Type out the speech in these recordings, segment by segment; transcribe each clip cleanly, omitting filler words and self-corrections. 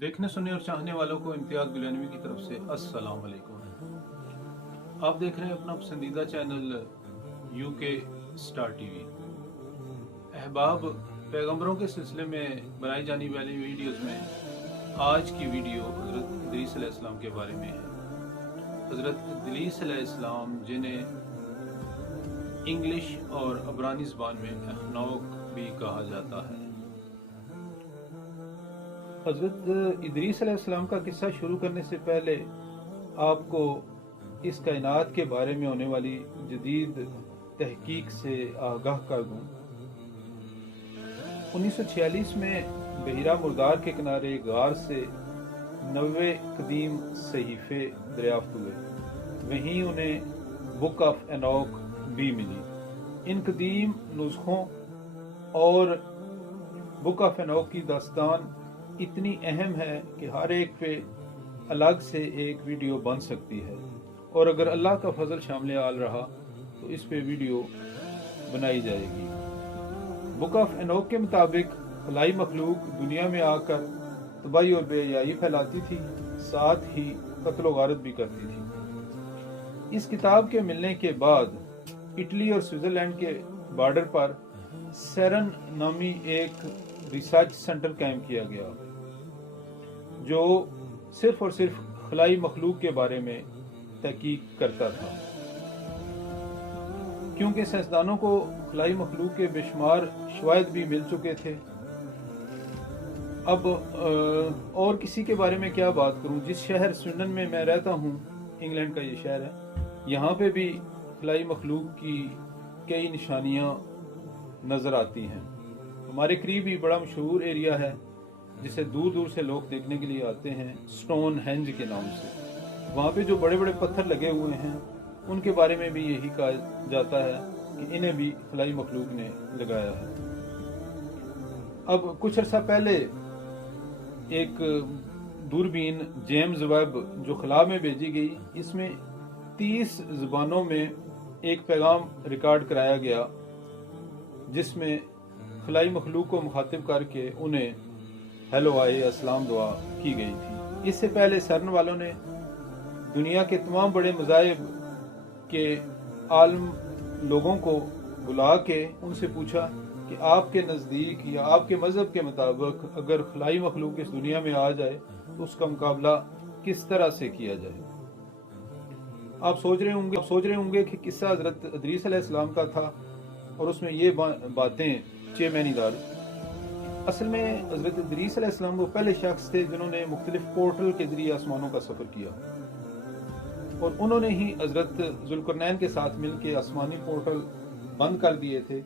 देखने सुनने और चाहने वालों को इम्तियाज़ गुलियानवी की तरफ से अस्सलाम वालेकुम। आप देख रहे हैं अपना पसंदीदा चैनल यूके स्टार टीवी। अहबाब, पैगंबरों के सिलसिले में बनाई जाने वाली वीडियोस में आज की वीडियो हज़रत इदरीस अलैहिस्सलाम के बारे में है। हज़रत इदरीस अलैहिस्सलाम जिन्हें इंग्लिश और अबरानी ज़बान में अखनौक भी कहा जाता है। हज़रत इदरीस अलैहिस्सलाम का किस्सा शुरू करने से पहले आपको इस कायनात के बारे में होने वाली जदीद तहकीक से आगाह कर दूं। 1946 में बहिरा मुर्दार के किनारे गार से 90 कदीम सहीफे दरियाफ्त हुए। वहीं उन्हें बुक ऑफ एनॉक भी मिली। इन कदीम नुस्खों और बुक ऑफ एनॉक की दास्तान इतनी अहम है कि हर एक पे अलग से एक वीडियो बन सकती है, और अगर अल्लाह का फजल शामिल आल रहा तो इस पे वीडियो बनाई जाएगी। बुक ऑफ एनोक के मुताबिक खलाई मखलूक दुनिया में आकर तबाही और बेहयाई फैलाती थी, साथ ही कत्ल व गारत भी करती थी। इस किताब के मिलने के बाद इटली और स्विट्जरलैंड के बॉर्डर पर सेरन नामी एक रिसर्च सेंटर कायम किया गया जो सिर्फ और सिर्फ खलाई मखलूक के बारे में तहकीक करता था। क्योंकि साइंसदानों को खलाई मखलूक के बेशुमार शवाहिद भी मिल चुके थे। अब और किसी के बारे में क्या बात करूं। जिस शहर स्वीडन में मैं रहता हूं, इंग्लैंड का ये शहर है, यहाँ पे भी खलाई मखलूक की कई निशानियां नजर आती हैं। हमारे करीब ही बड़ा मशहूर एरिया है जिसे दूर दूर से लोग देखने के लिए आते हैं, स्टोन हेंज के नाम से। वहाँ पे जो बड़े बड़े पत्थर लगे हुए हैं उनके बारे में भी यही कहा जाता है कि इन्हें भी खलाई मखलूक ने लगाया है। अब कुछ अर्सा पहले एक दूरबीन जेम्स वेब जो खला में भेजी गई, इसमें 30 ज़बानों में एक पैगाम रिकॉर्ड कराया गया जिसमें खलाई मखलूक को मुखातिब करके उन्हें हेलो आए अस्सलाम दुआ की गई थी। इससे पहले सरन वालों ने दुनिया के तमाम बड़े मज़ाहिब के आलम लोगों को बुला के उनसे पूछा कि आपके नज़दीक या आपके मज़हब के मुताबिक अगर खलाई मखलूक इस दुनिया में आ जाए तो उसका मुकाबला किस तरह से किया जाए। आप सोच रहे होंगे कि किस्सा हज़रत इदरीस अलैहिस्सलाम का था और उसमें ये बातें चेमैनीदार। असल में हज़रत इदरीस अलैहिस्सलाम वो पहले शख्स थे जिन्होंने मुख्तलिफ पोर्टल के जरिए आसमानों का सफ़र किया, और उन्होंने ही हज़रत ज़ुल्करनैन के साथ मिलकर आसमानी पोर्टल बंद कर दिए थे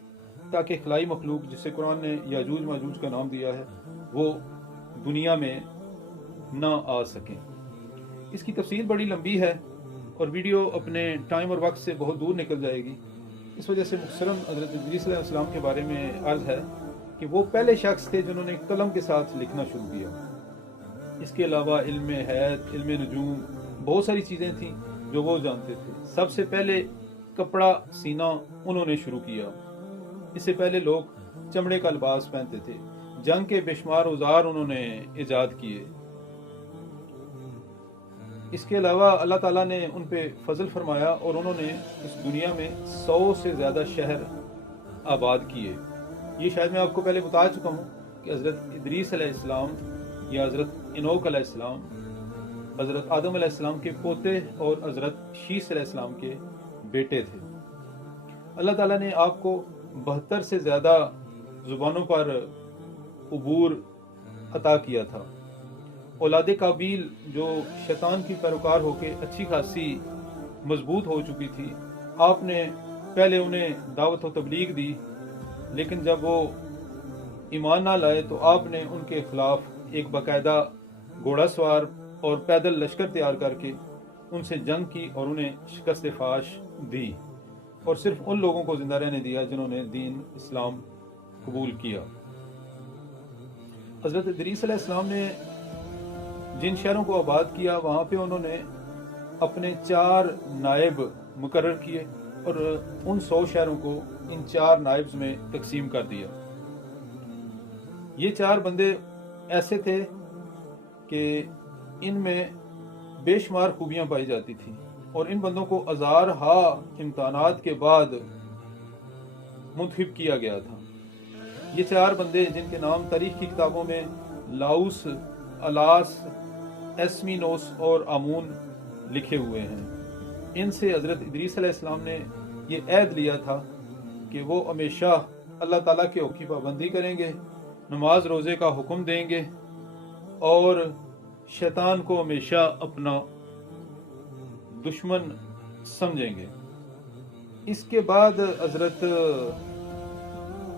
ताकि खलाई मखलूक, जिसे कुरान ने याजूज माजूज का नाम दिया है, वो दुनिया में ना आ सकें। इसकी तफसील बड़ी लंबी है और वीडियो अपने टाइम और वक्त से बहुत दूर निकल जाएगी। इस वजह से मुख्तसरन हज़रत इदरीस अलैहिस्सलाम के बारे में अर्ज़ है कि वो पहले शख्स थे जिन्होंने कलम के साथ लिखना शुरू किया। इसके अलावा इल्म हैत, इल्म नजूम, बहुत सारी चीज़ें थीं जो वो जानते थे। सबसे पहले कपड़ा सीना उन्होंने शुरू किया। इससे पहले लोग चमड़े का लिबास पहनते थे। जंग के बेशुमार औजार उन्होंने ईजाद किए। इसके अलावा अल्लाह ताला ने उन पे फजल फरमाया और उन्होंने इस दुनिया में 100 से ज़्यादा शहर आबाद किए। ये शायद मैं आपको पहले बता चुका हूँ कि हज़रत इदरीस अलैहिस्सलाम या हज़रत इनोक अलैहिस्सलाम हज़रत आदम अलैहिस्सलाम के पोते और हज़रत शीस अलैहिस्सलाम के बेटे थे। अल्लाह ताला ने आपको 72 से ज़्यादा ज़ुबानों पर उबूर अता किया था। औलादे काबील जो शैतान की पैरोकार होकर अच्छी खासी मजबूत हो चुकी थी, आपने पहले उन्हें दावत व तबलीग दी, लेकिन जब वो ईमान ना लाए तो आपने उनके खिलाफ एक बाकायदा घोड़ा सवार और पैदल लश्कर तैयार करके उनसे जंग की और उन्हें शिकस्त फाश दी, और सिर्फ उन लोगों को जिंदा रहने दिया जिन्होंने दीन इस्लाम कबूल किया। हज़रत इदरीस अलैहिस्सलाम ने जिन शहरों को आबाद किया वहाँ पे उन्होंने अपने 4 नायब मुकर्रर किए और उन 100 शहरों को इन 4 नाइब्स में तकसीम कर दिया। ये 4 बंदे ऐसे थे کہ ان میں بے شمار خوبیاں پائی جاتی تھیں اور ان بندوں کو ہزارہا امتحانات کے بعد منتخب کیا گیا تھا۔ یہ 4 بندے جن کے نام تاریخ کی کتابوں میں لاؤس، الاس، ایسمینوس اور آمون لکھے ہوئے ہیں، ان سے حضرت ادریس علیہ السلام نے یہ عہد لیا تھا کہ وہ ہمیشہ اللہ تعالیٰ کے حکم کی پابندی کریں گے، نماز روزے کا حکم دیں گے اور شیطان کو ہمیشہ اپنا دشمن سمجھیں گے۔ اس کے بعد حضرت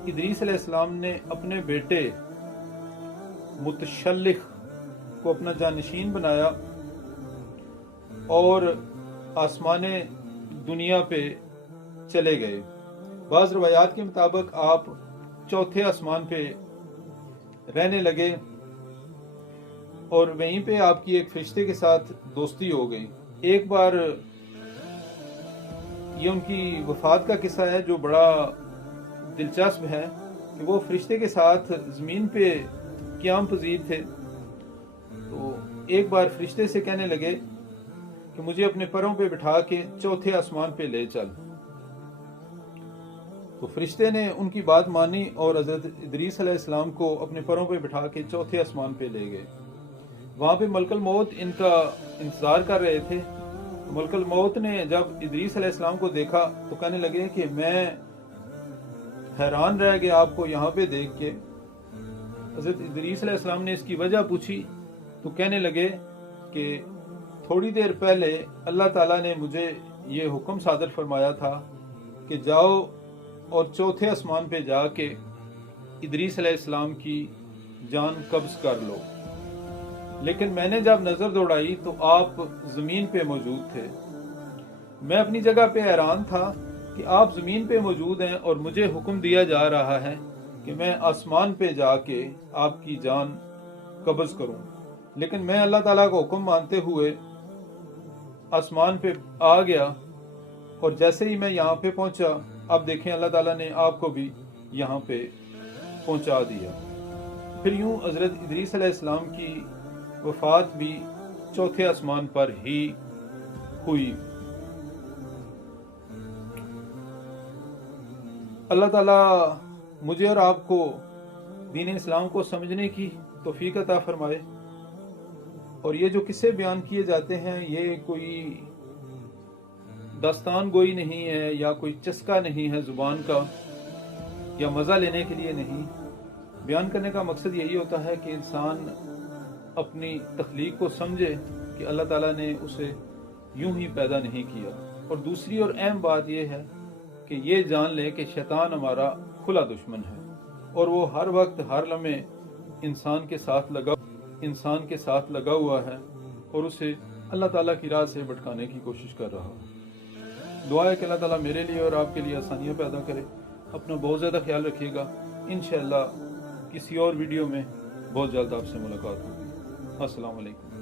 ادریس علیہ السلام نے اپنے بیٹے متشلخ کو اپنا جانشین بنایا اور آسمان دنیا پہ چلے گئے۔ بعض روایات کے مطابق آپ چوتھے آسمان پہ رہنے لگے اور وہیں پہ آپ کی ایک فرشتے کے ساتھ دوستی ہو گئی۔ ایک بار یہ ان کی وفات کا قصہ ہے جو بڑا دلچسپ ہے کہ وہ فرشتے کے ساتھ زمین پہ قیام پذیر تھے، تو ایک بار فرشتے سے کہنے لگے کہ مجھے اپنے پروں پہ بٹھا کے چوتھے آسمان پہ لے چل۔ تو فرشتے نے ان کی بات مانی اور حضرت ادریس علیہ السلام کو اپنے پروں پہ بٹھا کے چوتھے آسمان پہ لے گئے۔ وہاں پہ ملک الموت ان کا انتظار کر رہے تھے۔ ملک الموت نے جب ادریس علیہ السلام کو دیکھا تو کہنے لگے کہ میں حیران رہ گیا آپ کو یہاں پہ دیکھ کے۔ حضرت ادریس علیہ السلام نے اس کی وجہ پوچھی تو کہنے لگے کہ تھوڑی دیر پہلے اللہ تعالیٰ نے مجھے یہ حکم صادر فرمایا تھا کہ جاؤ اور چوتھے آسمان پہ جا کے ادریس علیہ السلام کی جان قبض کر لو، لیکن میں نے جب نظر دوڑائی تو آپ زمین پہ موجود تھے۔ میں اپنی جگہ پہ حیران تھا کہ آپ زمین پہ موجود ہیں اور مجھے حکم دیا جا رہا ہے کہ میں آسمان پہ جا کے آپ کی جان قبض کروں، لیکن میں اللہ تعالیٰ کو حکم مانتے ہوئے آسمان پہ آ گیا اور جیسے ہی میں یہاں پہ پہنچا، اب دیکھیں اللہ تعالیٰ نے آپ کو بھی یہاں پہ پہنچا دیا۔ پھر یوں حضرت ادریس علیہ السلام کی وفات بھی چوتھے آسمان پر ہی ہوئی۔ اللہ تعالیٰ مجھے اور آپ کو دین اسلام کو سمجھنے کی توفیق عطا فرمائے، اور یہ جو قصے بیان کیے جاتے ہیں یہ کوئی داستان گوئی نہیں ہے یا کوئی چسکا نہیں ہے زبان کا یا مزہ لینے کے لیے نہیں۔ بیان کرنے کا مقصد یہی ہوتا ہے کہ انسان اپنی تخلیق کو سمجھے کہ اللہ تعالیٰ نے اسے یوں ہی پیدا نہیں کیا، اور دوسری اور اہم بات یہ ہے کہ یہ جان لے کہ شیطان ہمارا کھلا دشمن ہے اور وہ ہر وقت ہر لمحے انسان کے ساتھ لگا ہوا ہے اور اسے اللہ تعالیٰ کی راہ سے بھٹکانے کی کوشش کر رہا ہے۔ دعا ہے کہ اللہ تعالیٰ میرے لیے اور آپ کے لیے آسانیاں پیدا کرے۔ اپنا بہت زیادہ خیال رکھیے گا۔ انشاءاللہ کسی اور ویڈیو میں بہت جلد آپ سے ملاقات ہوگی۔ السلام علیکم۔